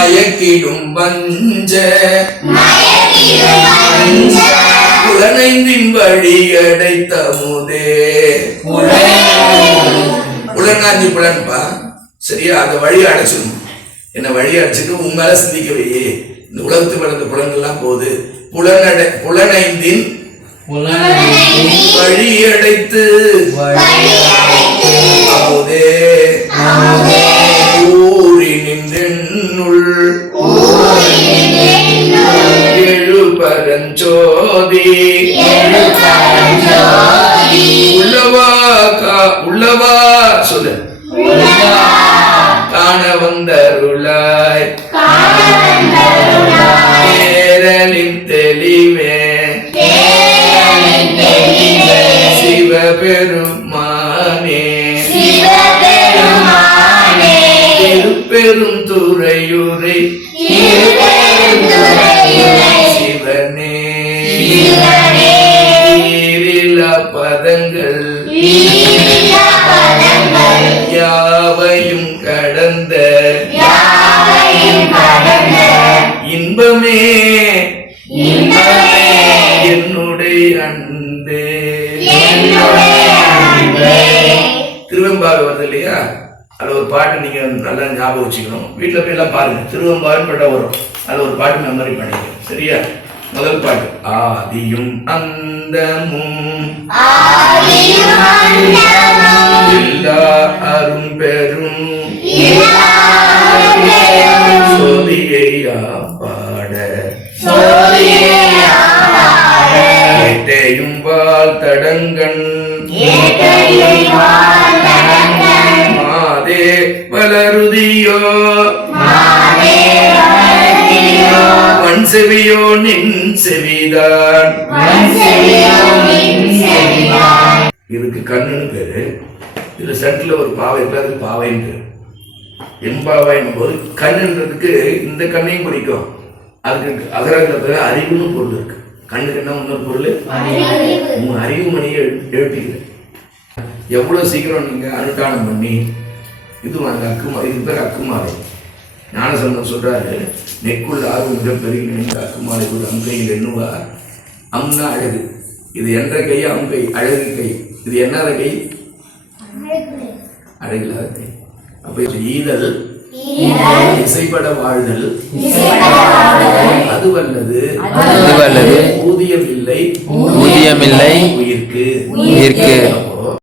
மயக்கிடும் வஞ்ச. புலனைந்தின் வழி அடைத்த முதே. புலனாஞ்சி புலன்பா சரியா? அந்த வழி அடைச்சிடும் என்ன வழி அடைச்சிட்டு மேல சிந்திக்க வையே இந்த உலகத்து வளர்ந்த புலன்கள்லாம் போகுது. புலனடை புலனைந்தின் வழி எழுபரஞ்சோதி உள்ளவா உள்ளவா சொல்லு. காண வந்தருளாய். பேரலின் தெளிவே. சிவபெருமானே. திருப்பெரும் துறையுரை. சிவனே. ஈரில பதங்கள். யாவையும் கடந்த. இன்பமே. என்னுடைய அன்பே. திருவெம்பாவை வருது இல்லையா? அதுல ஒரு பாட்டு நீங்க நல்லா ஞாபகம் வச்சுக்கணும். வீட்டுல போய் எல்லாம் பாருங்க. திருவெம்பாவின்னு படம் வரும். அதுல ஒரு பாட்டு மெமரி பண்ணிக்க சரியா? முதல் பாட்டு. ஆதியும் அந்தமும். எல்லா அரும் பெரும் சோதியையா பாட கேட்டையும் வாழ் தடங்கண். வளருதியோ மண் செவியோ நின் செவிதான். இதுக்கு கண்ணுன்னு பேரு. இதுல சென்டர்ல ஒரு பாவை இருக்கு அது பாவைன்னு பேரு. எம்பாவாயின் போது கண்ணுன்றதுக்கு இந்த கண்ணையும் குறிக்கும். அதுக்கு பேரு அறிவுன்னு பொருள் இருக்கு. கண்ணுக்கு என்ன இன்னொரு பொருள்? உங்க அறிவு மணியை எழு- எழுப்பிக்குது. எவ்வளவு சீக்கிரம் நீங்க அனுஷ்டானம் பண்ணி இது அக்குமா இது பேர் அக்குமாலை. ஞானசந்தம் சொல்றாரு நெக்குள் ஆர்வம் மிக பெருகி நின்ற அக்குமாலை ஒரு அங்கையில் எண்ணுவார். அம்னா அழகு. இது என்ற கை அங்கை அழகு கை. இது என்னத கை? அழகில்லாத கை. அப்ப ஈதல் இசைப்பட வாழ்தல். அதுவல்லது. அதுவல்லது. ஊதியம் இல்லை. ஊதியமில்லை உயிர்க்கு. உயிர்க்கு. அப்ப